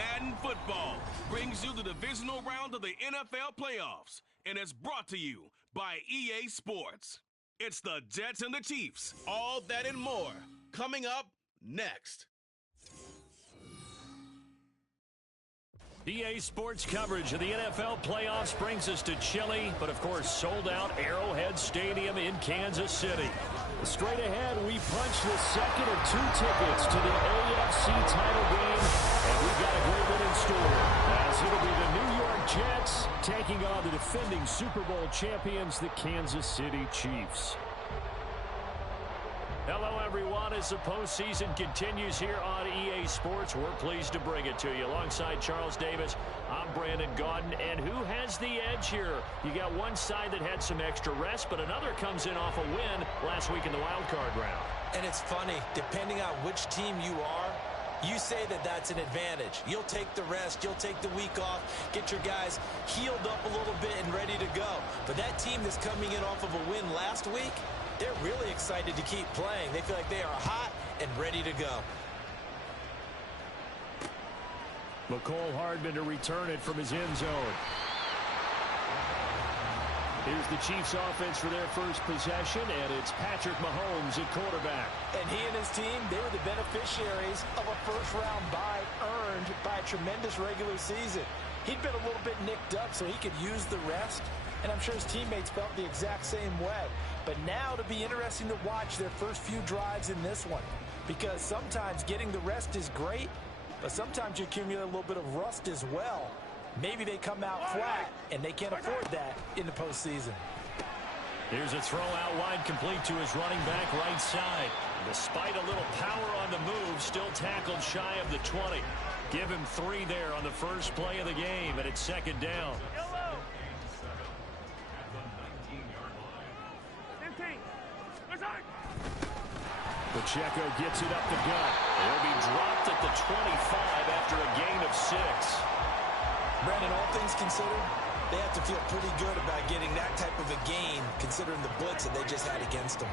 Madden Football brings you the divisional round of the NFL playoffs, and it's brought to you by EA Sports. It's the Jets and the Chiefs, all that and more, coming up next. EA Sports coverage of the NFL playoffs brings us to chilly, but of course sold out Arrowhead Stadium in Kansas City. Straight ahead, we punch the second of 2 tickets to the AFC title game, and we've got a great one in store, as it'll be the New York Jets taking on the defending Super Bowl champions, the Kansas City Chiefs. Hello, everyone. As the postseason continues here on EA Sports, we're pleased to bring it to you. Alongside Charles Davis, I'm Brandon Gaudin. And who has the edge here? You got one side that had some extra rest, but another comes in off a win last week in the wild card round. And it's funny, depending on which team you are, you say that that's an advantage. You'll take the rest, you'll take the week off, get your guys healed up a little bit and ready to go. But that team that's coming in off of a win last week, they're really excited to keep playing. They feel like they are hot and ready to go. McCole Hardman to return it from his end zone. Here's the Chiefs offense for their first possession, and it's Patrick Mahomes at quarterback. And he and his team, they were the beneficiaries of a first-round bye earned by a tremendous regular season. He'd been a little bit nicked up, so he could use the rest, and I'm sure his teammates felt the exact same way. But now it'll be interesting to watch their first few drives in this one, because sometimes getting the rest is great, but sometimes you accumulate a little bit of rust as well. Maybe they come out flat, and they can't afford that in the postseason. Here's a throw out wide, complete to his running back right side. Despite a little power on the move, still tackled shy of the 20. Give him 3 there on the first play of the game, and it's second down. Pacheco gets it up the gut. He'll be dropped at the 25 after a gain of 6. Brandon, all things considered, they have to feel pretty good about getting that type of a gain, considering the blitz that they just had against them.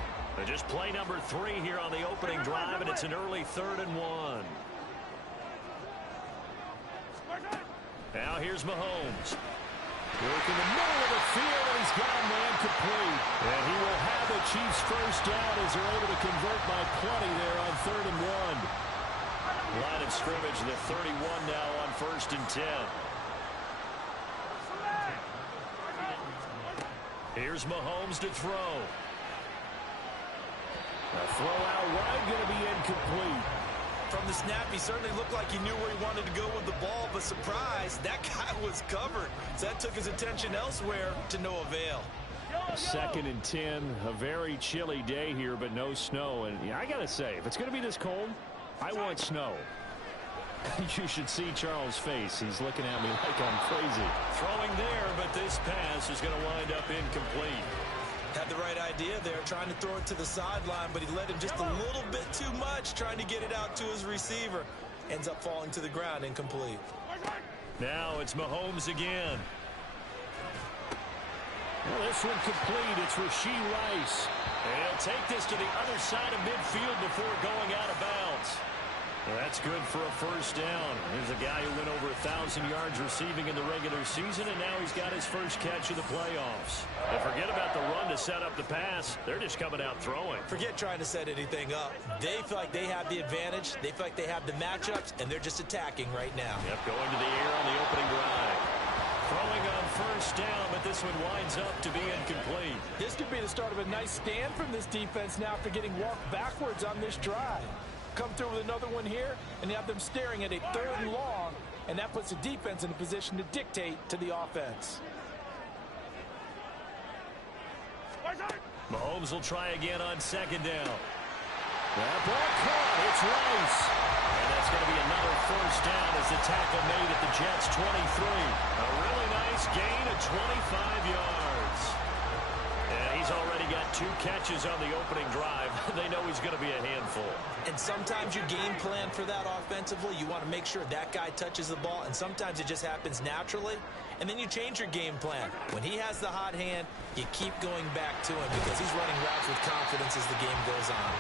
Just play number 3 here on the opening drive, and it's an early 3rd and 1. Now here's Mahomes. Work in the middle of the field, and he's got a man complete. And he will have the Chiefs first down as they're able to convert by plenty there on 3rd and 1. Line of scrimmage, the 31 now on 1st and 10. Here's Mahomes to throw. A throw out wide, going to be incomplete. From the snap, he certainly looked like he knew where he wanted to go with the ball, but surprise, that guy was covered. So that took his attention elsewhere to no avail. 2nd and 10, a very chilly day here, but no snow. And I got to say, if it's going to be this cold, I want snow. You should see Charles' face. He's looking at me like I'm crazy. Throwing there, but this pass is going to wind up incomplete. Had the right idea there, trying to throw it to the sideline, but he let him just a little bit too much, trying to get it out to his receiver. Ends up falling to the ground, incomplete. Now it's Mahomes again. Well, this one complete. It's Rashee Rice. And he'll take this to the other side of midfield before going out of bounds. Well, that's good for a first down. Here's a guy who went over 1,000 yards receiving in the regular season, and now he's got his first catch of the playoffs. And forget about the run to set up the pass. They're just coming out throwing. Forget trying to set anything up. They feel like they have the advantage. They feel like they have the matchups, and they're just attacking right now. Yep, going to the air on the opening drive. Throwing on first down, but this one winds up to be incomplete. This could be the start of a nice stand from this defense now after getting walked backwards on this drive. Come through with another one here, and you have them staring at a 3rd and long, and that puts the defense in a position to dictate to the offense. Mahomes will try again on 2nd down. That ball caught. It's Rice. And that's going to be another first down as the tackle made at the Jets' 23. A really nice gain of 25 yards. And he's already got 2 catches on the opening drive. They know he's going to be a handful. And sometimes you game plan for that offensively. You want to make sure that guy touches the ball, and sometimes it just happens naturally. And then you change your game plan. When he has the hot hand, you keep going back to him because he's running routes with confidence as the game goes on.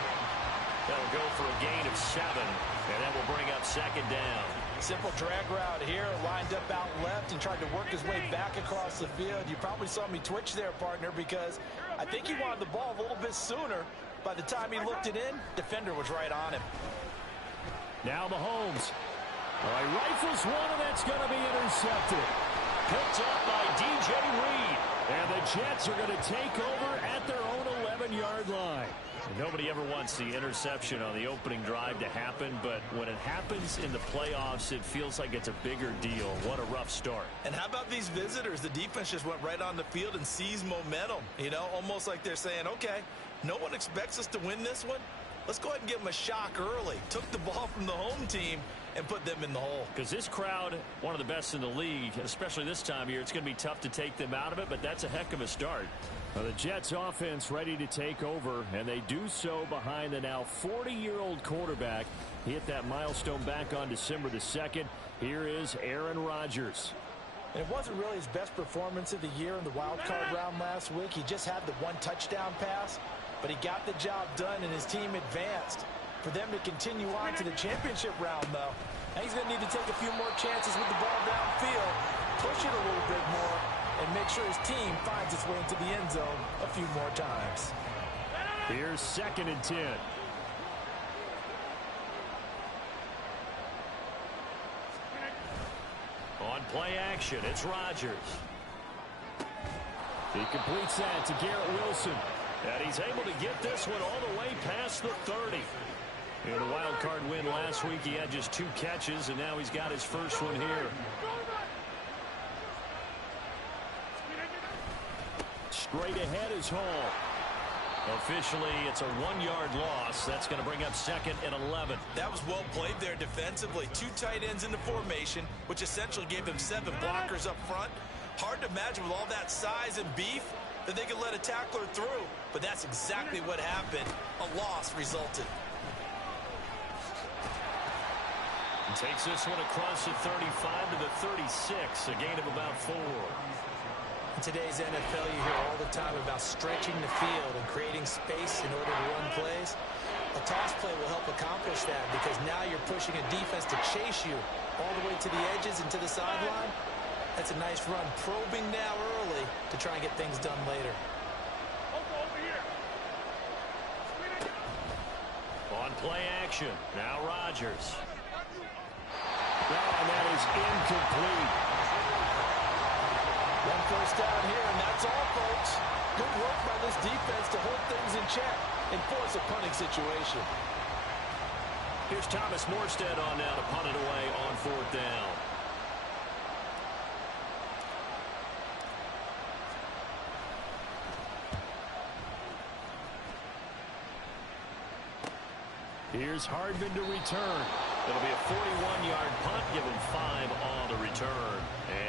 That'll go for a gain of 7, and that will bring up 2nd down. Simple drag route here, lined up out left and tried to work his way back across the field. You probably saw me twitch there, partner, because I think he wanted the ball a little bit sooner. By the time he looked it in, defender was right on him. Now Mahomes. Well, he rifles one, and that's going to be intercepted. Picked up by DJ Reed. And the Jets are going to take over at their own 11-yard line. Nobody ever wants the interception on the opening drive to happen, but when it happens in the playoffs, it feels like it's a bigger deal. What a rough start. And how about these visitors? The defense just went right on the field and seized momentum. You know, almost like they're saying, okay, no one expects us to win this one. Let's go ahead and give them a shock early. Took the ball from the home team and put them in the hole. Because this crowd, one of the best in the league, especially this time of year, it's going to be tough to take them out of it, but that's a heck of a start. Well, the Jets offense ready to take over, and they do so behind the now 40-year-old quarterback. He hit that milestone back on December the 2nd. Here is Aaron Rodgers. And it wasn't really his best performance of the year in the wild card round last week. He just had the one touchdown pass, but he got the job done and his team advanced. For them to continue on to the championship round, though, and he's going to need to take a few more chances with the ball downfield, push it a little bit more, and make sure his team finds its way into the end zone a few more times. Here's 2nd and 10. On play action, it's Rodgers. He completes that to Garrett Wilson. And he's able to get this one all the way past the 30. In a wild card win last week, he had just 2 catches, and now he's got his first one here. Straight ahead is Hall. Officially, it's a 1-yard loss. That's going to bring up 2nd and 11. That was well played there defensively. 2 tight ends in the formation, which essentially gave him 7 blockers up front. Hard to imagine with all that size and beef that they could let a tackler through, but that's exactly what happened. A loss resulted. And takes this one across the 35 to the 36, a gain of about 4. In today's NFL, you hear all the time about stretching the field and creating space in order to run plays. A toss play will help accomplish that because now you're pushing a defense to chase you all the way to the edges and to the sideline. That's a nice run, probing now early to try and get things done later. On play action, now Rodgers. And that is incomplete. One first down here, and that's all, folks. Good work by this defense to hold things in check and force a punting situation. Here's Thomas Morstead on now to punt it away on 4th down. Here's Hardman to return. It'll be a 41-yard punt, given 5 on the return.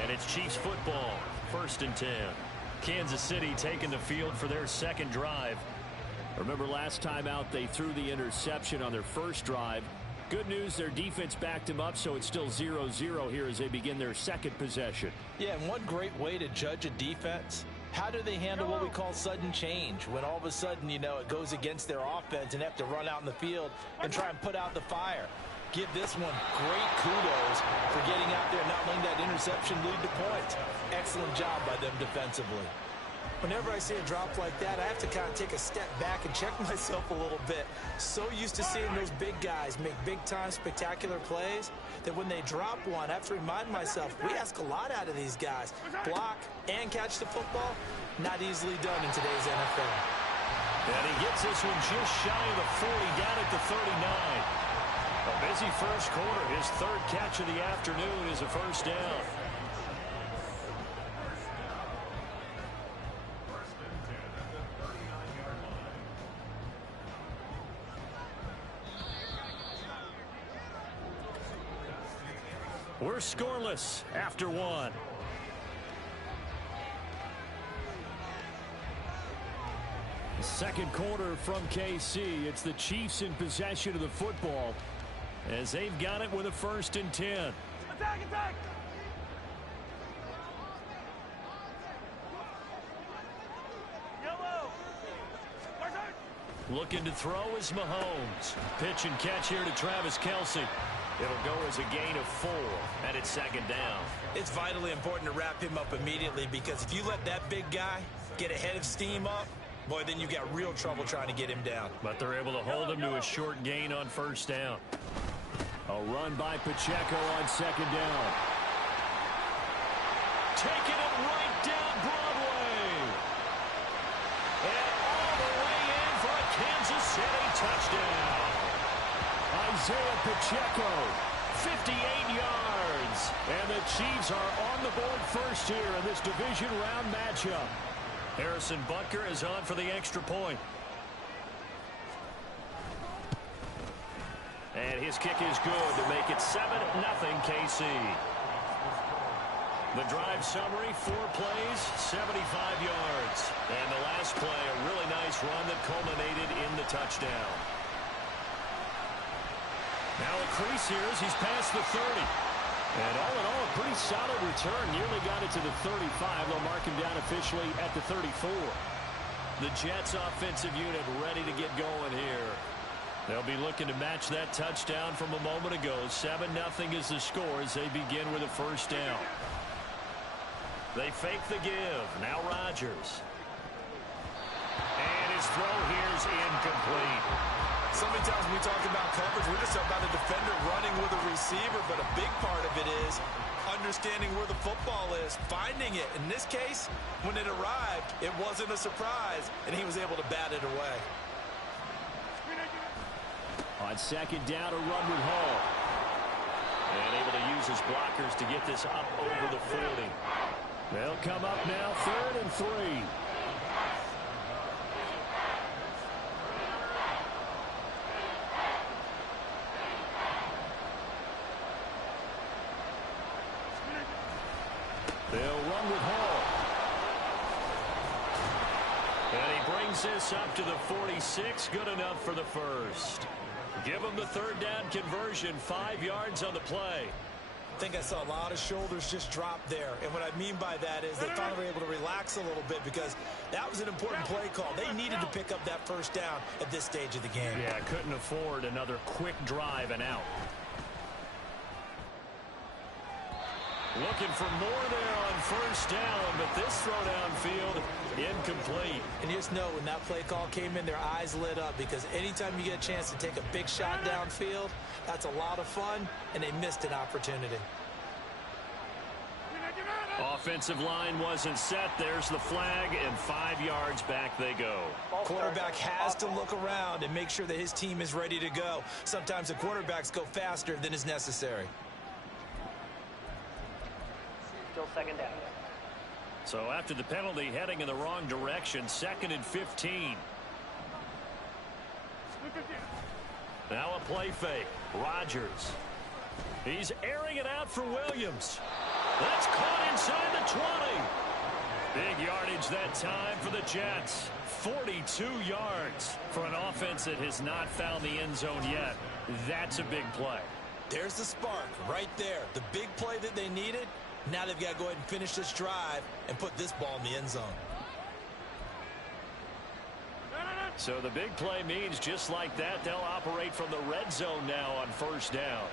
And it's Chiefs football, 1st and 10. Kansas City taking the field for their 2nd drive. Remember last time out, they threw the interception on their first drive. Good news, their defense backed them up, so it's still 0-0 here as they begin their 2nd possession. Yeah, and one great way to judge a defense, how do they handle what we call sudden change? When all of a sudden, you know, it goes against their offense and they have to run out in the field and try and put out the fire. Give this one great kudos for getting out there and not letting that interception lead to points. Excellent job by them defensively. Whenever I see a drop like that, I have to kind of take a step back and check myself a little bit. So used to seeing those big guys make big-time spectacular plays that when they drop one, I have to remind myself, we ask a lot out of these guys. Block and catch the football, not easily done in today's NFL. And he gets this one just shy of the 40, down at the 39. A busy first quarter. His 3rd catch of the afternoon is a first down. We're scoreless after 1. Second quarter from KC. It's the Chiefs in possession of the football as they've got it with a 1st and 10. Attack, attack! Yellow! Looking to throw is Mahomes. Pitch and catch here to Travis Kelce. It'll go as a gain of 4, and it's second down. It's vitally important to wrap him up immediately because if you let that big guy get a head of steam up, boy, then you got real trouble trying to get him down. But they're able to hold him to a short gain on first down. A run by Pacheco on second down. Taking it right down Broadway. And all the way in for a Kansas City touchdown. Isaiah Pacheco, 58 yards. And the Chiefs are on the board first here in this division round matchup. Harrison Butker is on for the extra point. And his kick is good to make it 7-0 KC. The drive summary, 4 plays, 75 yards. And the last play, a really nice run that culminated in the touchdown. Now a crease here as he's past the 30. And all in all, a pretty solid return. Nearly got it to the 35. They'll mark him down officially at the 34. The Jets offensive unit ready to get going here. They'll be looking to match that touchdown from a moment ago. 7-0 is the score as they begin with a first down. They fake the give. Now Rodgers. And his throw here's incomplete. So many times when we talk about coverage, we're just about a defender running with a receiver, but a big part of it is understanding where the football is, finding it. In this case, when it arrived, it wasn't a surprise, and he was able to bat it away. On second down, a run with Hall. And able to use his blockers to get this up over the 40. They'll come up now, 3rd and 3. They'll run with Hall. And he brings this up to the 46. Good enough for the first. Give him the 3rd down conversion. 5 yards on the play. I think I saw a lot of shoulders just drop there. And what I mean by that is they finally were able to relax a little bit because that was an important play call. They needed to pick up that first down at this stage of the game. Yeah, couldn't afford another quick drive and out. Looking for more there on first down, but this throw downfield incomplete. And you just know when that play call came in, their eyes lit up because anytime you get a chance to take a big shot downfield, that's a lot of fun, and they missed an opportunity. Offensive line wasn't set. There's the flag, and 5 yards back they go. Quarterback has to look around and make sure that his team is ready to go. Sometimes the quarterbacks go faster than is necessary. Still second down. So after the penalty, heading in the wrong direction, 2nd and 15. Now a play fake. Rodgers. He's airing it out for Williams. That's caught inside the 20. Big yardage that time for the Jets. 42 yards for an offense that has not found the end zone yet. That's a big play. There's the spark right there. The big play that they needed. Now they've got to go ahead and finish this drive and put this ball in the end zone. So the big play means just like that, they'll operate from the red zone now on first down.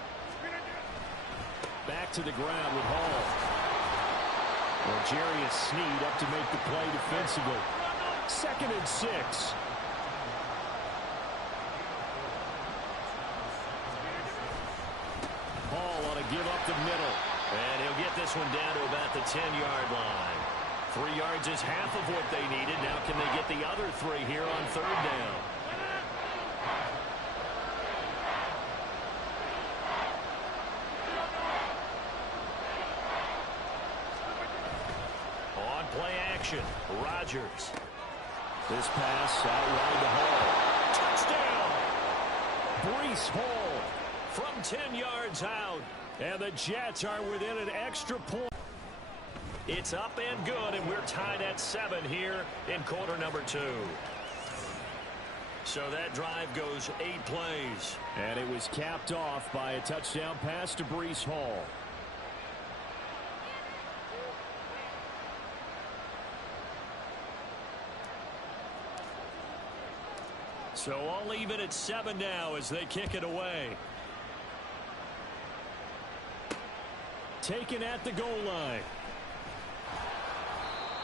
Back to the ground with Hall. Well, Jarius Sneed up to make the play defensively. 2nd and 6. Hall ought to give up the middle. And he'll get this one down to about the 10-yard line. 3 yards is half of what they needed. Now can they get the other 3 here on 3rd down? On play action, Rodgers. This pass out wide to Hall. Touchdown! Breece Hall from 10 yards out. And the Jets are within an extra point. It's up and good, and we're tied at 7 here in quarter number 2. So that drive goes 8 plays. And it was capped off by a touchdown pass to Breece Hall. So all even at 7 now as they kick it away. taken at the goal line.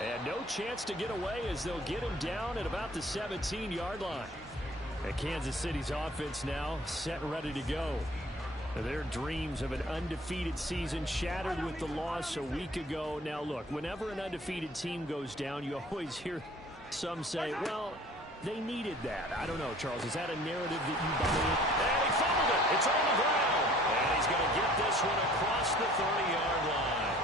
And no chance to get away as they'll get him down at about the 17-yard line. And Kansas City's offense now set and ready to go. Their dreams of an undefeated season shattered with the loss a week ago. Now, look, whenever an undefeated team goes down, you always hear some say, well, they needed that. I don't know, Charles. Is that a narrative that you buy in? And he fumbled it. It's on the ground. And he's going to get this one across the 30-yard line.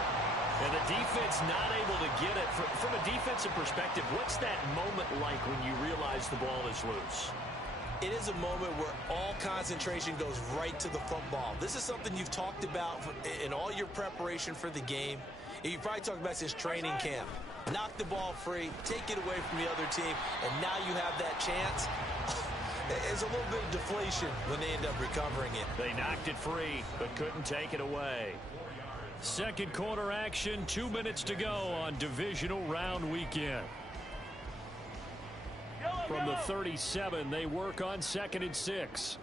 And the defense not able to get it. From a defensive perspective, what's that moment like when you realize the ball is loose? It is a moment where all concentration goes right to the football. This is something you've talked about in all your preparation for the game. You probably talked about since training camp. Knock the ball free, take it away from the other team, and now you have that chance. There's a little bit of deflation when they end up recovering it. They knocked it free, but couldn't take it away. Second quarter action, 2 minutes to go on Divisional Round Weekend. From the 37, they work on 2nd and 6.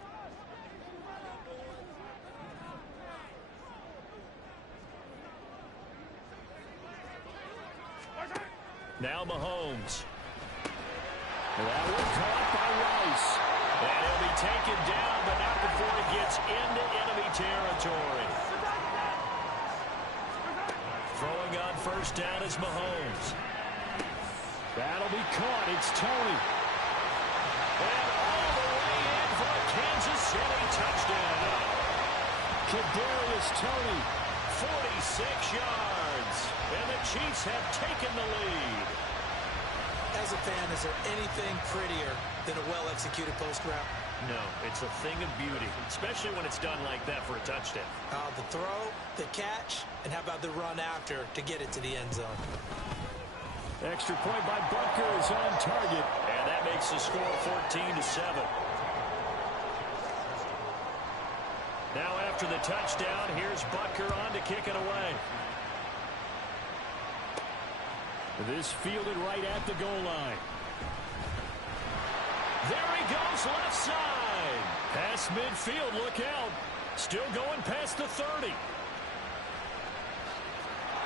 Now Mahomes. That one caught by Rice. And he'll be taken down, but not before he gets into enemy territory. Throwing on first down is Mahomes. That'll be caught. It's Tony. And all the way in for a Kansas City touchdown. Kadarius Toney, 46 yards. And the Chiefs have taken the lead. As a fan, is there anything prettier than a well-executed post route? No, it's a thing of beauty, especially when it's done like that for a touchdown. The throw, the catch, and how about the run after to get it to the end zone? Extra point by Butker is on target, and that makes the score 14-7. Now after the touchdown, here's Butker on to kick it away. This fielded right at the goal line. There he goes, left side. Past midfield, look out. Still going past the 30.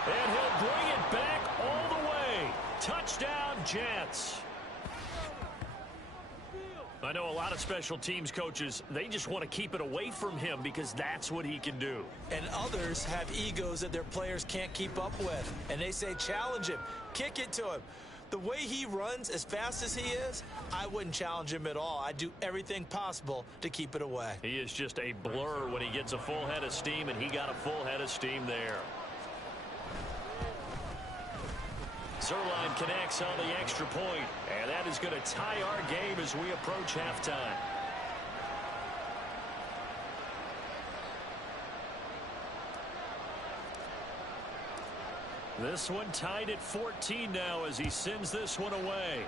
And he'll bring it back all the way. Touchdown, Jets. I know a lot of special teams coaches, they just want to keep it away from him because that's what he can do. And others have egos that their players can't keep up with. And they say, challenge him, kick it to him. The way he runs as fast as he is, I wouldn't challenge him at all. I'd do everything possible to keep it away. He is just a blur when he gets a full head of steam, and he got a full head of steam there. Zerline connects on the extra point, and that is going to tie our game as we approach halftime. This one tied at 14 now as he sends this one away.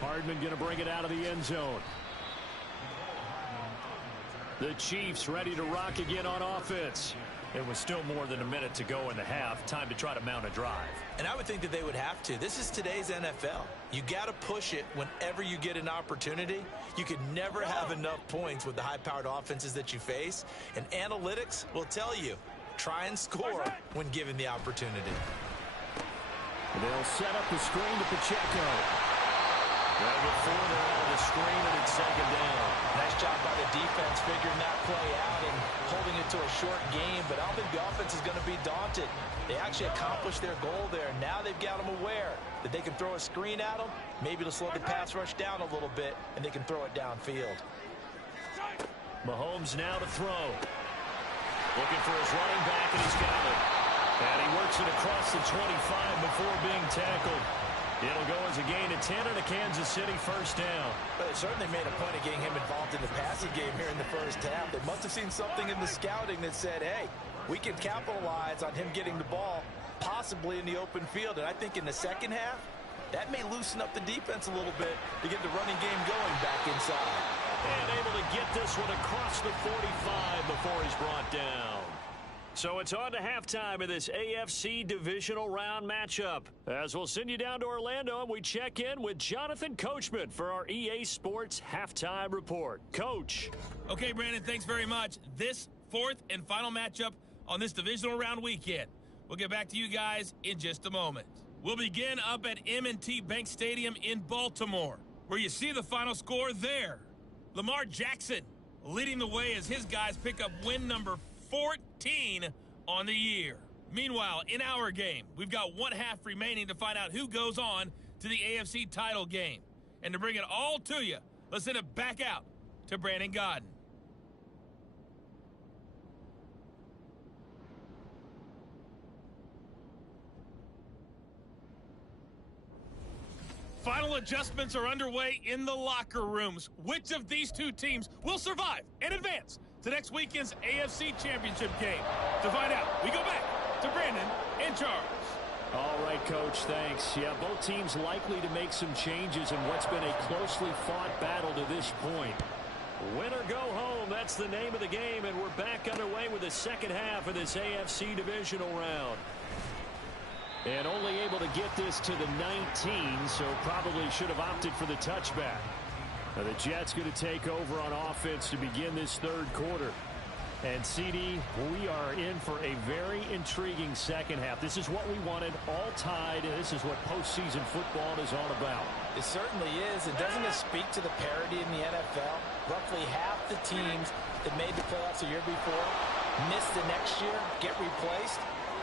Hardman going to bring it out of the end zone. The Chiefs ready to rock again on offense. It was still more than a minute to go in the half. Time to try to mount a drive. And I would think that they would have to. This is today's NFL. You got to push it whenever you get an opportunity. You could never have enough points with the high-powered offenses that you face. And analytics will tell you, try and score when given the opportunity. They'll set up the screen to Pacheco. They'll get further out of the screen, and it's second down. Nice job by the defense figuring that play out and holding it to a short game, but I don't think the offense is going to be daunted. They actually accomplished their goal there. Now they've got them aware that they can throw a screen at them, maybe to slow the pass rush down a little bit, and they can throw it downfield. Mahomes now to throw. Looking for his running back, and he's got it. And he works it across the 25 before being tackled. It'll go as a gain of 10 and a Kansas City first down. But they certainly made a point of getting him involved in the passing game here in the first half. They must have seen something in the scouting that said, hey, we can capitalize on him getting the ball possibly in the open field. And I think in the second half, that may loosen up the defense a little bit to get the running game going back inside. And able to get this one across the 45 before he's brought down. So it's on to halftime of this AFC Divisional Round matchup. As we'll send you down to Orlando, and we check in with Jonathan Coachman for our EA Sports Halftime Report. Coach. Okay, Brandon, thanks very much. This fourth and final matchup on this divisional round weekend. We'll get back to you guys in just a moment. We'll begin up at M&T Bank Stadium in Baltimore, where you see the final score there. Lamar Jackson leading the way as his guys pick up win number 14 on the year. Meanwhile, in our game, we've got one half remaining to find out who goes on to the AFC title game. And to bring it all to you, let's send it back out to Brandon Godden. Final adjustments are underway in the locker rooms. Which of these two teams will survive and advance to next weekend's AFC Championship game? To find out, we go back to Brandon in charge. All right, Coach, thanks. Yeah, both teams likely to make some changes in what's been a closely fought battle to this point. Win or go home, that's the name of the game, and we're back underway with the second half of this AFC Divisional round. And only able to get this to the 19, so probably should have opted for the touchback. Now the Jets going to take over on offense to begin this third quarter. And CD, we are in for a very intriguing second half. This is what we wanted, all tied, and this is what postseason football is all about. It certainly is, and doesn't it speak to the parity in the NFL? Roughly half the teams that made the playoffs a year before miss the next year, get replaced.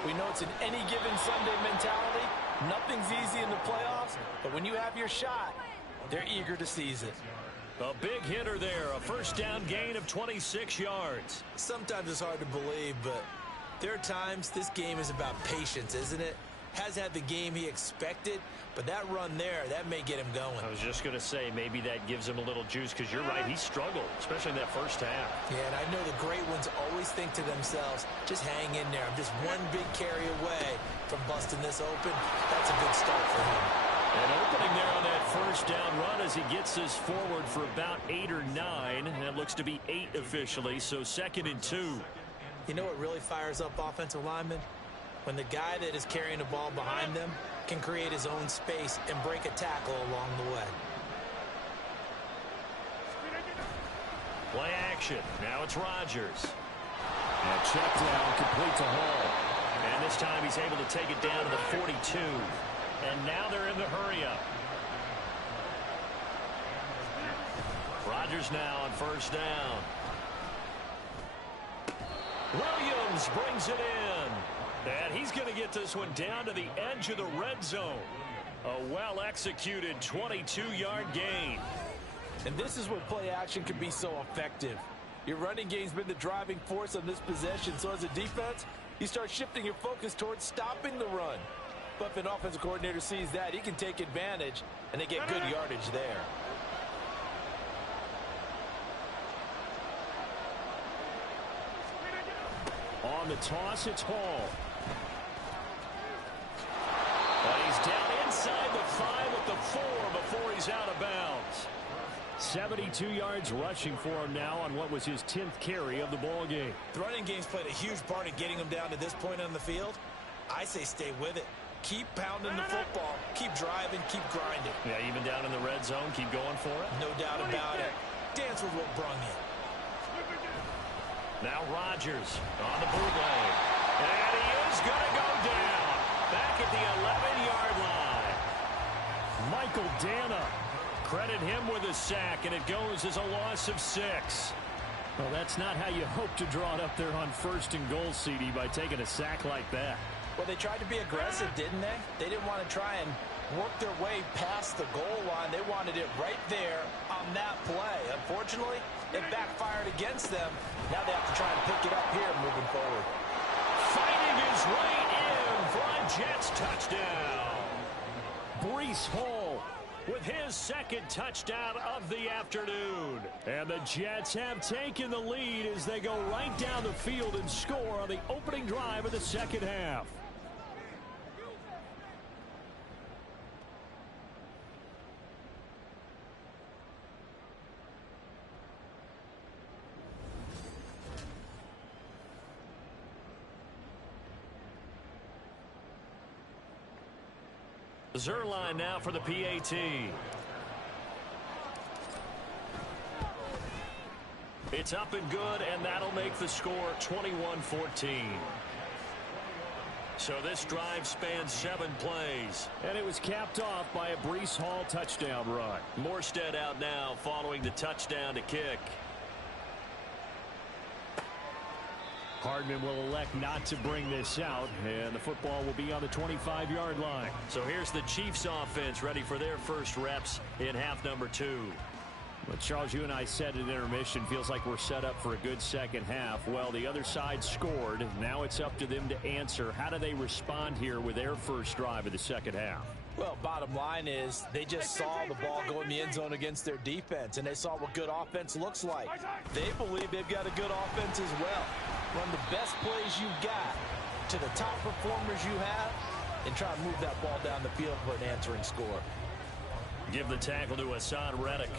We know it's an any given Sunday mentality. Nothing's easy in the playoffs, but when you have your shot, they're eager to seize it. A big hitter there, a first down gain of 26 yards. Sometimes it's hard to believe, but there are times this game is about patience, isn't it? Has had the game he expected, but that run there, that may get him going. I was just going to say, maybe that gives him a little juice, because you're right, he struggled, especially in that first half. Yeah, and I know the great ones always think to themselves, just hang in there. I'm just one big carry away from busting this open. That's a good start for him. And opening there on that first down run as he gets us forward for about 8 or 9. That looks to be 8 officially, so 2nd and 2. You know what really fires up offensive linemen? When the guy that is carrying the ball behind them can create his own space and break a tackle along the way. Play action. Now it's Rodgers. And check down, complete to Hall. And this time he's able to take it down to the 42. And now they're in the hurry-up. Rodgers now on first down. Williams brings it in. And he's going to get this one down to the edge of the red zone. A well-executed 22-yard gain. And this is where play action can be so effective. Your running game's been the driving force on this possession, so as a defense, you start shifting your focus towards stopping the run. But if an offensive coordinator sees that, he can take advantage, and they get good yardage there. On the toss, it's Hall. But he's down inside the 5 at the 4 before he's out of bounds. 72 yards rushing for him now on what was his 10th carry of the ball game. The running game's played a huge part in getting him down to this point on the field. I say stay with it. Keep pounding the football. Keep driving. Keep grinding. Yeah, even down in the red zone, keep going for it. No doubt about it. Dance with what brung you. Now Rodgers on the bootleg. And he is going to go down. Back at the 11-yard line. Michael Dana. Credit him with a sack, and it goes as a loss of 6. Well, that's not how you hope to draw it up there on 1st and goal, CD, by taking a sack like that. Well, they tried to be aggressive, didn't they? They didn't want to try and work their way past the goal line. They wanted it right there on that play. Unfortunately, it backfired against them. Now they have to try and pick it up here moving forward. Fighting his way in for a Jets touchdown. Breece Hall with his 2nd touchdown of the afternoon. And the Jets have taken the lead as they go right down the field and score on the opening drive of the second half. Zerline now for the PAT. It's up and good, and that'll make the score 21-14. So this drive spans 7 plays. And it was capped off by a Breece Hall touchdown run. Morstead out now following the touchdown to kick. Hardman will elect not to bring this out, and the football will be on the 25-yard line. So here's the Chiefs offense ready for their first reps in half number 2. Well, Charles, you and I said at intermission, feels like we're set up for a good second half. Well, the other side scored. Now it's up to them to answer. How do they respond here with their first drive of the second half? Well, bottom line is they just saw the ball go in the end zone against their defense, and they saw what good offense looks like. They believe they've got a good offense as well. Run the best plays you've got to the top performers you have and try to move that ball down the field for an answering score. Give the tackle to Hassan Reddick.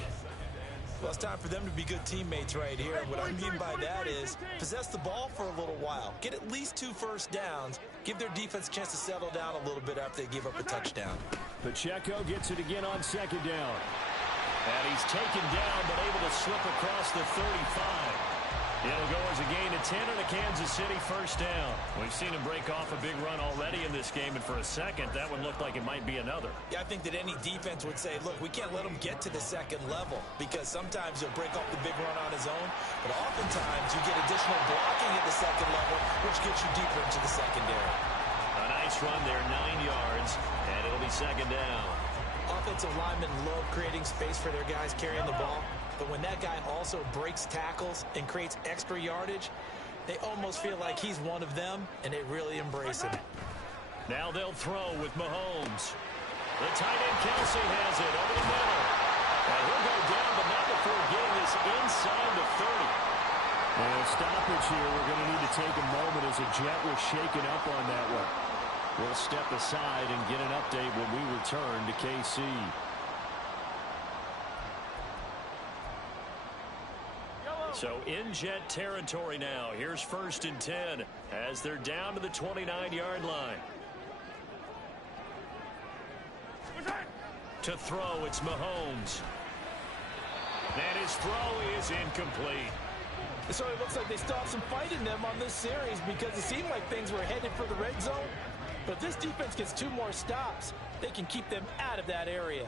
Well, it's time for them to be good teammates right here. What I mean by that is possess the ball for a little while. Get at least 2 first downs. Give their defense a chance to settle down a little bit after they give up a touchdown. Pacheco gets it again on second down. And he's taken down but able to slip across the 35. It'll go as a gain of 10 and a Kansas City first down. We've seen him break off a big run already in this game, and for a second, that one looked like it might be another. Yeah, I think that any defense would say, look, we can't let him get to the second level because sometimes he'll break off the big run on his own, but oftentimes you get additional blocking at the second level, which gets you deeper into the secondary. A nice run there, 9 yards, and it'll be second down. Offensive linemen love creating space for their guys carrying the ball. But when that guy also breaks tackles and creates extra yardage, they almost feel like he's one of them, and they really embrace him. Now they'll throw with Mahomes. The tight end Kelsey has it over the middle. And he'll go down, but not before getting this inside the 30. And a stoppage here. We're going to need to take a moment as a jet was shaken up on that one. We'll step aside and get an update when we return to KC. So in Jet territory now. Here's 1st and 10 as they're down to the 29-yard line. To throw, it's Mahomes. And his throw is incomplete. So it looks like they still have some fight in them on this series because it seemed like things were headed for the red zone. But if this defense gets 2 more stops, they can keep them out of that area.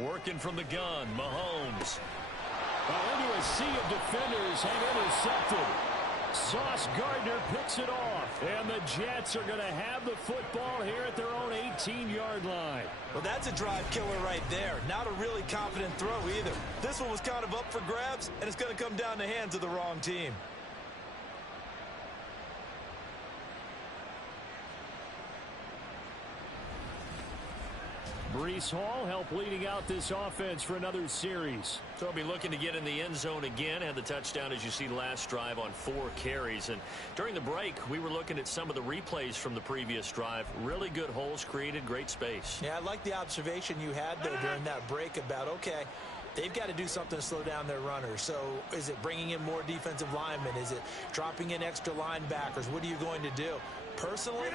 Working from the gun, Mahomes. Into a sea of defenders and intercepted. Sauce Gardner picks it off. And the Jets are going to have the football here at their own 18-yard line. Well, that's a drive killer right there. Not a really confident throw either. This one was kind of up for grabs, and it's going to come down the hands of the wrong team. Breece Hall helped leading out this offense for another series. So he'll be looking to get in the end zone again. Had the touchdown, as you see, last drive on 4 carries. And during the break, we were looking at some of the replays from the previous drive. Really good holes created, great space. Yeah, I like the observation you had there during that break about, okay, they've got to do something to slow down their runners. So is it bringing in more defensive linemen? Is it dropping in extra linebackers? What are you going to do? Personally,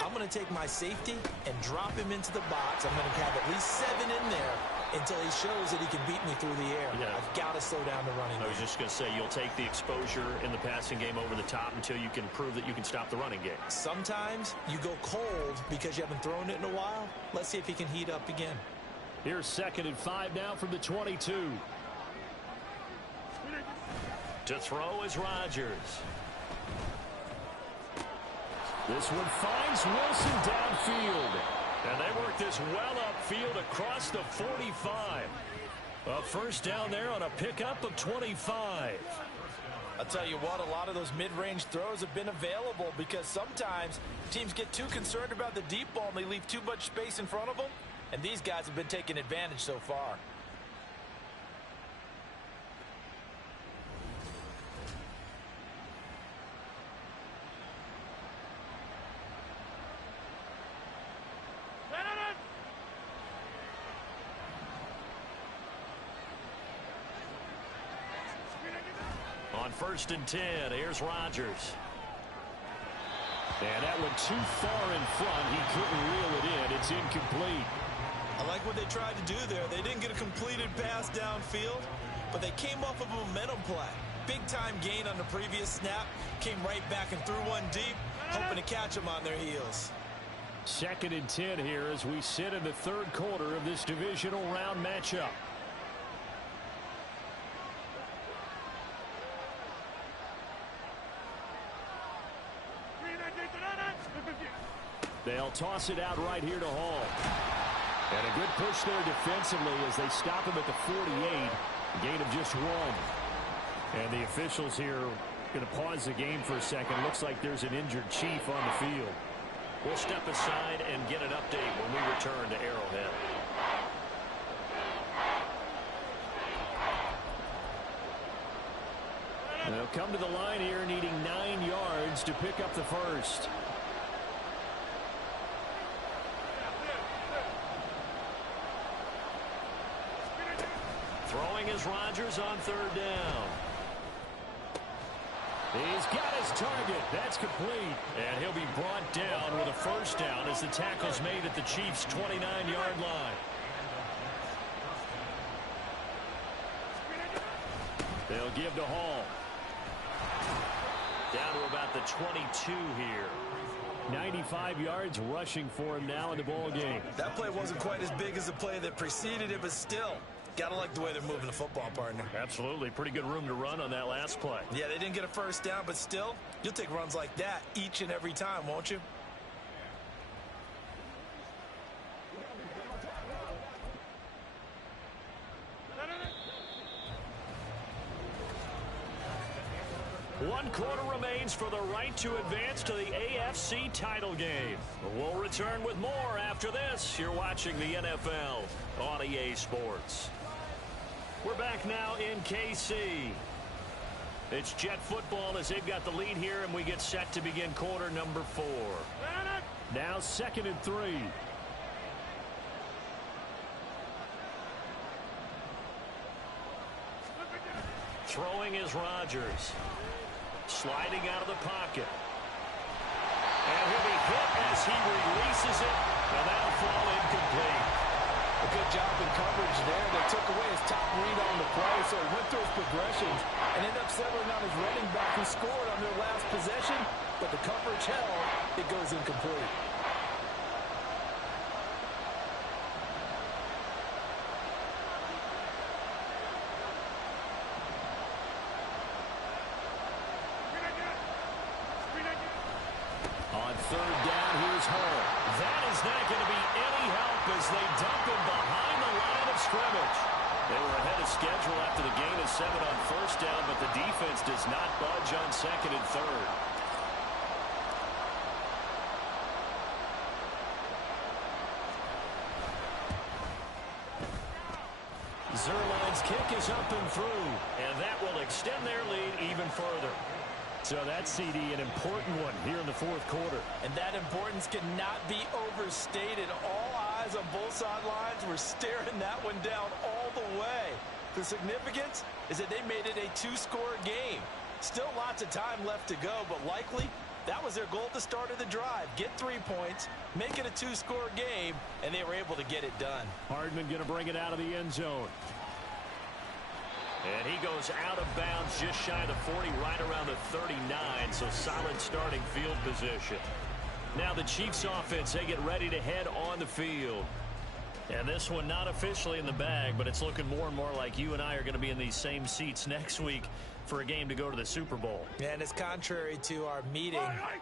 I'm going to take my safety and drop him into the box. I'm going to have at least 7 in there until he shows that he can beat me through the air. Yeah. I've got to slow down the running game. I was just going to say, you'll take the exposure in the passing game over the top until you can prove that you can stop the running game. Sometimes you go cold because you haven't thrown it in a while. Let's see if he can heat up again. Here's 2nd and 5 now from the 22. To throw is Rodgers. This one finds Wilson downfield. And they work this well upfield across the 45. A first down there on a pickup of 25. I'll tell you what, a lot of those mid-range throws have been available because sometimes teams get too concerned about the deep ball and they leave too much space in front of them. And these guys have been taking advantage so far. On 1st and 10, here's Rodgers. And that went too far in front. He couldn't reel it in. It's incomplete. I like what they tried to do there. They didn't get a completed pass downfield, but they came off of a momentum play. Big-time gain on the previous snap, came right back and threw one deep, hoping to catch them on their heels. 2nd and 10 here as we sit in the 3rd quarter of this divisional round matchup. They'll toss it out right here to Hall. And a good push there defensively as they stop him at the 48. A gain of just 1. And the officials here going to pause the game for a second. Looks like there's an injured Chief on the field. We'll step aside and get an update when we return to Arrowhead. They'll come to the line here needing 9 yards to pick up the first. Throwing is Rodgers on 3rd down. He's got his target. That's complete. And he'll be brought down with a first down as the tackle's made at the Chiefs' 29-yard line. They'll give to Hall. Down to about the 22 here. 95 yards rushing for him now in the ball game. That play wasn't quite as big as the play that preceded it, but still, gotta like the way they're moving the football, partner. Absolutely. Pretty good room to run on that last play. Yeah, they didn't get a first down, but still, you'll take runs like that each and every time, won't you? One quarter remains for the right to advance to the AFC title game. We'll return with more after this. You're watching the NFL on EA Sports. We're back now in KC. It's Jet football as they've got the lead here, and we get set to begin quarter number 4. Now 2nd and 3. Throwing is Rodgers. Sliding out of the pocket. And he'll be hit as he releases it, and that'll fall incomplete. A good job in coverage there. They took away his top read on the play, so he went through his progressions and ended up settling on his running back who scored on their last possession, but the coverage held. It goes incomplete. On 3rd down, here's Hall. That is not going to be any help as they dump him behind the line of scrimmage. They were ahead of schedule after the gain of 7 on 1st down, but the defense does not budge on 2nd and 3rd. Zerline's kick is up and through, and that will extend their lead even further. So that CD, an important one here in the 4th quarter. And that importance cannot be overstated. All eyes on both sidelines were staring that one down all the way. The significance is that they made it a 2-score game. Still lots of time left to go, but likely that was their goal at the start of the drive. Get 3 points, make it a 2-score game, and they were able to get it done. Hardman going to bring it out of the end zone. And he goes out of bounds just shy of the 40, right around the 39, so solid starting field position. Now the Chiefs offense, they get ready to head on the field. And this one not officially in the bag, but it's looking more and more like you and I are going to be in these same seats next week for a game to go to the Super Bowl. And it's contrary to our meeting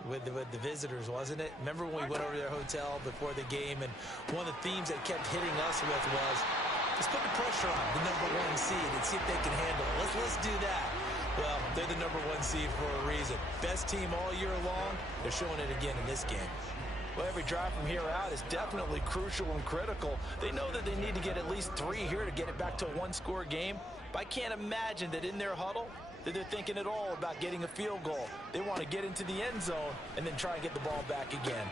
with the visitors, wasn't it? Remember when we went over to their hotel before the game, and one of the themes they kept hitting us with was, let's put the pressure on the #1 seed and see if they can handle it. Let's do that. Well, they're the #1 seed for a reason. Best team all year long. They're showing it again in this game. Well, every drive from here out is definitely crucial and critical. They know that they need to get at least 3 here to get it back to a 1-score game. But I can't imagine that in their huddle that they're thinking at all about getting a field goal. They want to get into the end zone and then try and get the ball back again.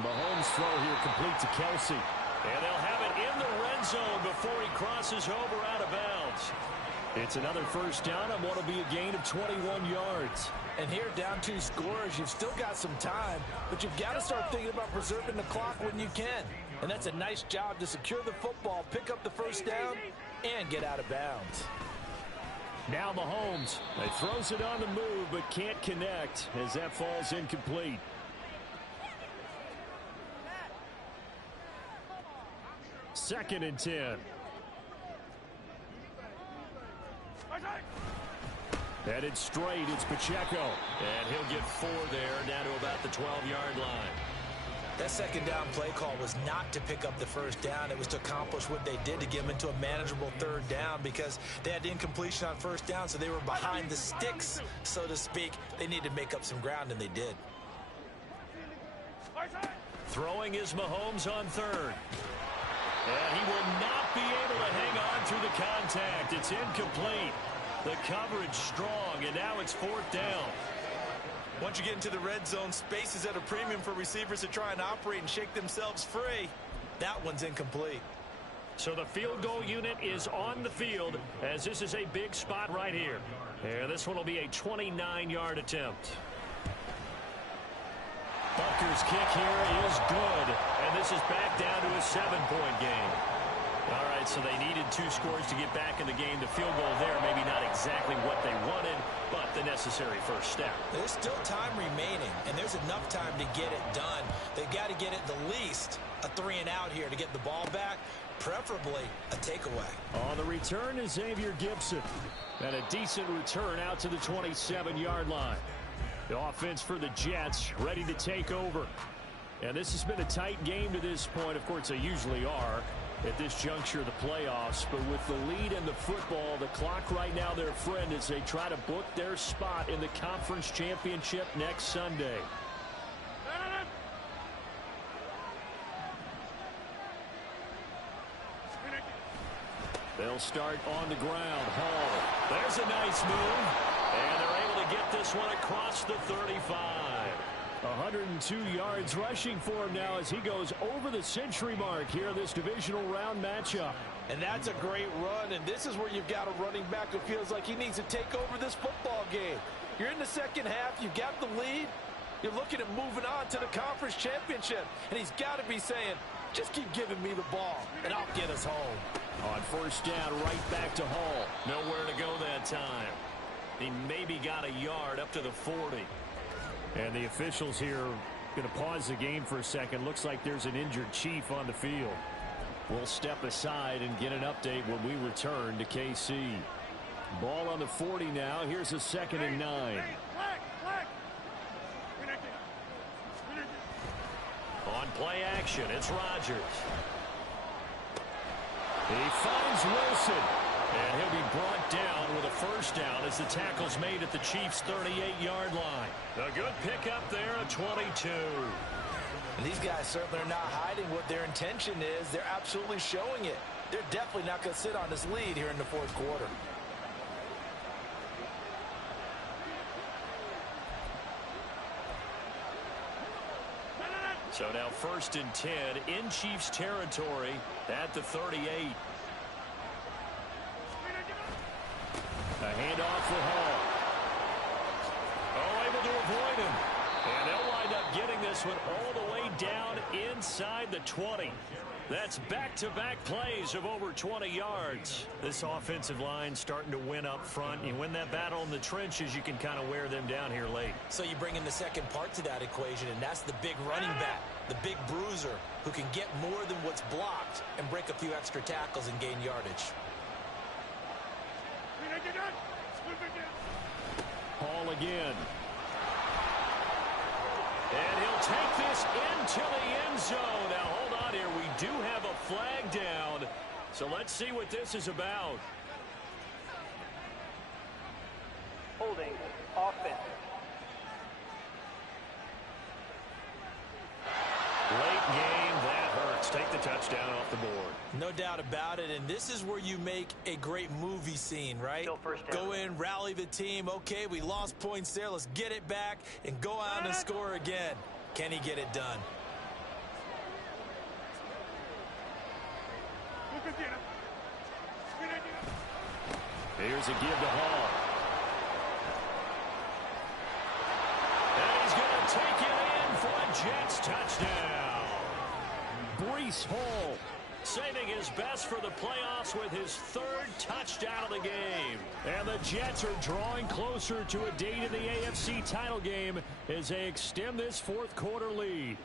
Mahomes' throw here complete to Kelsey. And they'll have it in the red zone before he crosses over out of bounds. It's another first down on what will be a gain of 21 yards. And here, down 2 scores, you've still got some time, but you've got to start thinking about preserving the clock when you can. And that's a nice job to secure the football, pick up the first down, and get out of bounds. Now Mahomes. He throws it on the move, but can't connect as that falls incomplete. Second and 10. Headed straight, it's Pacheco. And he'll get 4 there, down to about the 12-yard line. That second down play call was not to pick up the first down. It was to accomplish what they did to get them into a manageable third down because they had incompletion on first down, so they were behind the sticks, so to speak. They needed to make up some ground, and they did. Throwing is Mahomes on third. And he will not be able to hang on through the contact. It's incomplete. The coverage strong, and now it's fourth down. Once you get into the red zone, space is at a premium for receivers to try and operate and shake themselves free. That one's incomplete. So the field goal unit is on the field as this is a big spot right here. And this one will be a 29-yard attempt. Bucker's kick here is good. And this is back down to a 7-point game. All right, so they needed 2 scores to get back in the game. The field goal there, maybe not exactly what they wanted, but the necessary first step. There's still time remaining, and there's enough time to get it done. They've got to get it the least a 3-and-out here to get the ball back, preferably a takeaway. On the return is Xavier Gibson. And a decent return out to the 27-yard line. The offense for the Jets ready to take over. And this has been a tight game to this point. Of course, they usually are at this juncture of the playoffs. But with the lead in the football, the clock right now their friend as they try to book their spot in the conference championship next Sunday. They'll start on the ground. Hall. There's a nice move. And they're able to get this one across the 35. 102 yards rushing for him now as he goes over the century mark here in this divisional round matchup. And that's a great run, and this is where you've got a running back who feels like he needs to take over this football game. You're in the second half, you've got the lead, you're looking at moving on to the conference championship, and he's got to be saying, just keep giving me the ball, and I'll get us home. On first down, right back to Hall. Nowhere to go that time. He maybe got a yard up to the 40. And the officials here going to pause the game for a second. Looks like there's an injured Chief on the field. We'll step aside and get an update when we return to KC. Ball on the 40 now. Here's a 2nd and 9. On play action, it's Rodgers. He finds Wilson. And he'll be brought down with a first down as the tackle's made at the Chiefs' 38-yard line. A good pickup there, a 22. And these guys certainly are not hiding what their intention is. They're absolutely showing it. They're definitely not going to sit on this lead here in the fourth quarter. So now 1st and 10 in Chiefs territory at the 38. A handoff for Hall. Oh, able to avoid him. And they'll wind up getting this one all the way down inside the 20. That's back-to-back plays of over 20 yards. This offensive line starting to win up front. You win that battle in the trenches, you can kind of wear them down here late. So you bring in the second part to that equation, and that's the big running back, the big bruiser, who can get more than what's blocked and break a few extra tackles and gain yardage. Hall again. And he'll take this into the end zone. Now, hold on here. We do have a flag down. So let's see what this is about. Holding. Offense. Late game, that hurts. Take the touchdown off the board. No doubt about it, and this is where you make a great movie scene, right? Still first down. Go in, rally the team. Okay, we lost points there. Let's get it back and go out and score again. Can he get it done? Here's a give to Hall. And he's going to take it in for a Jets touchdown. Breece Hall, saving his best for the playoffs with his 3rd touchdown of the game. And the Jets are drawing closer to a date in the AFC title game as they extend this 4th quarter lead.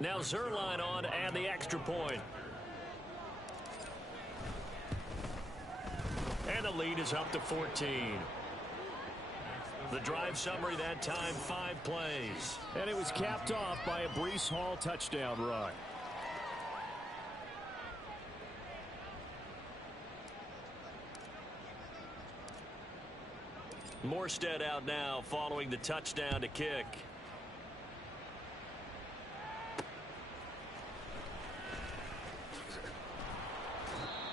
Now Zerline on and the extra point. And the lead is up to 14. The drive summary that time, 5 plays. And it was capped off by a Breece Hall touchdown run. Morstead out now following the touchdown to kick.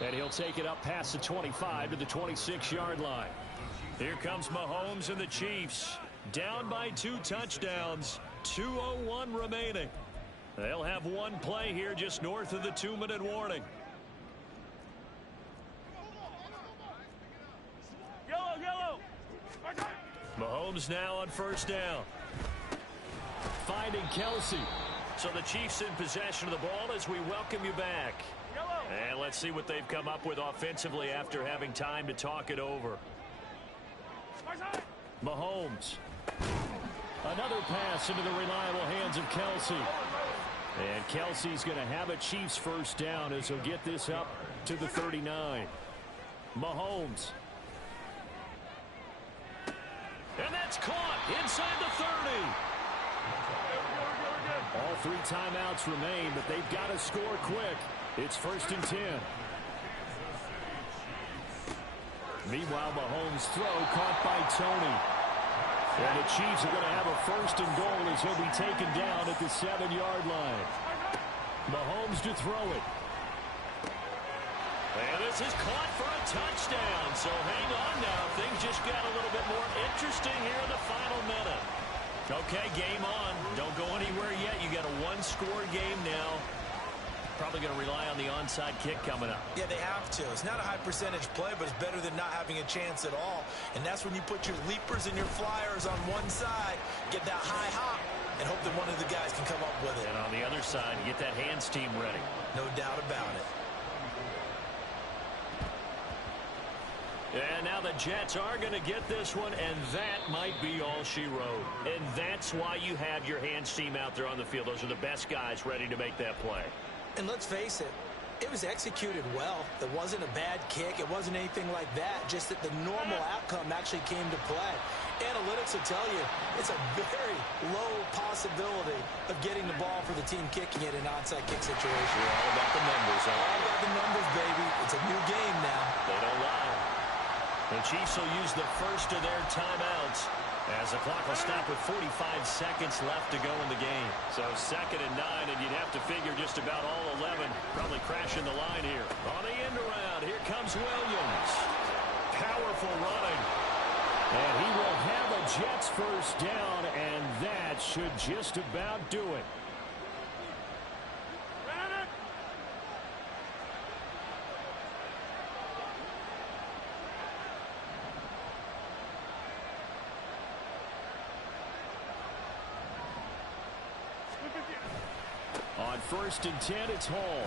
And he'll take it up past the 25 to the 26-yard line. Here comes Mahomes and the Chiefs. Down by 2 touchdowns. 2:01 remaining. They'll have one play here just north of the 2-minute warning. Yellow. Mahomes now on 1st down. Finding Kelsey. So the Chiefs in possession of the ball as we welcome you back. And let's see what they've come up with offensively after having time to talk it over. Mahomes. Another pass into the reliable hands of Kelsey. And Kelsey's going to have a Chiefs 1st down as he'll get this up to the 39. Mahomes. And that's caught inside the 30. All 3 timeouts remain, but they've got to score quick. It's 1st and 10. Meanwhile, Mahomes' throw caught by Tony. And the Chiefs are going to have a 1st and goal as he'll be taken down at the 7-yard line. Mahomes to throw it. And this is caught for a touchdown. So hang on now. Things just got a little bit more interesting here in the final minute. Okay, game on. Don't go anywhere yet. You got a 1-score game now. Probably going to rely on the onside kick coming up. Yeah, they have to. It's not a high percentage play, but it's better than not having a chance at all. And that's when you put your leapers and your flyers on one side, get that high hop, and hope that one of the guys can come up with it. And on the other side, you get that hands team ready. No doubt about it. And now the Jets are going to get this one, and that might be all she wrote. And that's why you have your hands team out there on the field. Those are the best guys ready to make that play. And let's face it, it was executed well. It wasn't a bad kick. It wasn't anything like that. Just that the normal outcome actually came to play. Analytics will tell you it's a very low possibility of getting the ball for the team kicking it in an onside kick situation. We're all about the numbers, huh? All about the numbers, baby. It's a new game now. They don't lie. The Chiefs will use the first of their timeouts as the clock will stop with 45 seconds left to go in the game. So 2nd and 9, and you'd have to figure just about all 11 probably crashing the line here. On the end around, here comes Williams. Powerful running. And he will have a Jets 1st down, and that should just about do it. On 1st and 10, it's Hall.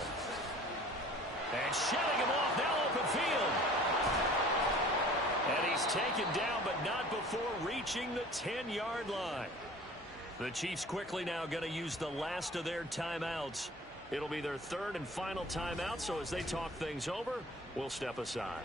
And shutting him off, now open field. And he's taken down, but not before reaching the 10-yard line. The Chiefs quickly now going to use the last of their timeouts. It'll be their 3rd and final timeout, so as they talk things over, we'll step aside.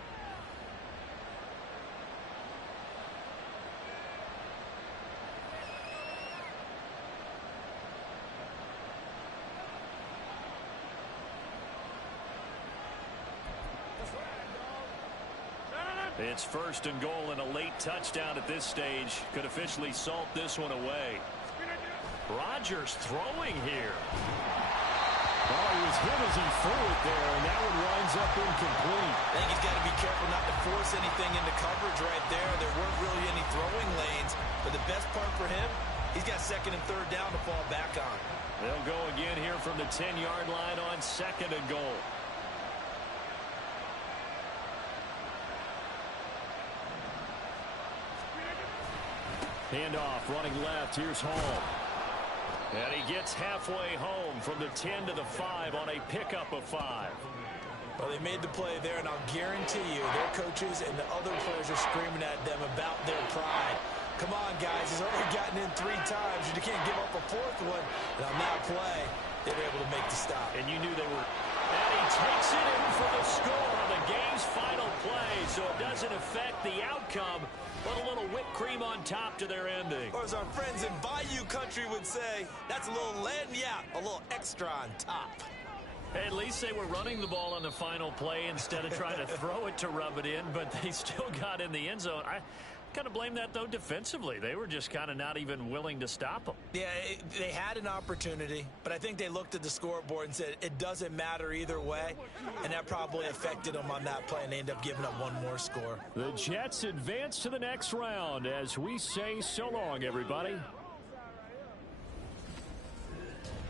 It's 1st and goal, and a late touchdown at this stage could officially salt this one away. Rodgers throwing here. Oh, he was hit as he threw it there, and that one winds up incomplete. I think he's got to be careful not to force anything into coverage right there. There weren't really any throwing lanes, but the best part for him, he's got 2nd and 3rd down to fall back on. They'll go again here from the 10-yard line on 2nd and goal. Handoff running left. Here's Hall. And he gets halfway home from the 10 to the 5 on a pickup of 5. Well, they made the play there, and I'll guarantee you their coaches and the other players are screaming at them about their pride. Come on, guys. He's already gotten in 3 times. You can't give up a 4th one. And on that play, they were able to make the stop. And you knew they were. And he takes it in for the score on the game's final play, so it doesn't affect the outcome, but a little whipped cream on top to their ending. Or as our friends in Bayou Country would say, that's a little lagniappe, a little extra on top. Hey, at least they were running the ball on the final play instead of trying to throw it to rub it in, but they still got in the end zone. I kind of blame that, though, defensively. They were just kind of not even willing to stop them. Yeah, they had an opportunity, but I think they looked at the scoreboard and said it doesn't matter either way, and that probably affected them on that play, and they ended up giving up one more score. The Jets advance to the next round as we say so long, everybody.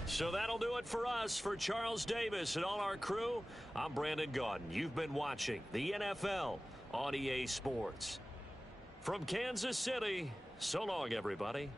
So that'll do it for us. For Charles Davis and all our crew, I'm Brandon Gaudin. You've been watching the NFL on EA Sports. From Kansas City, so long, everybody.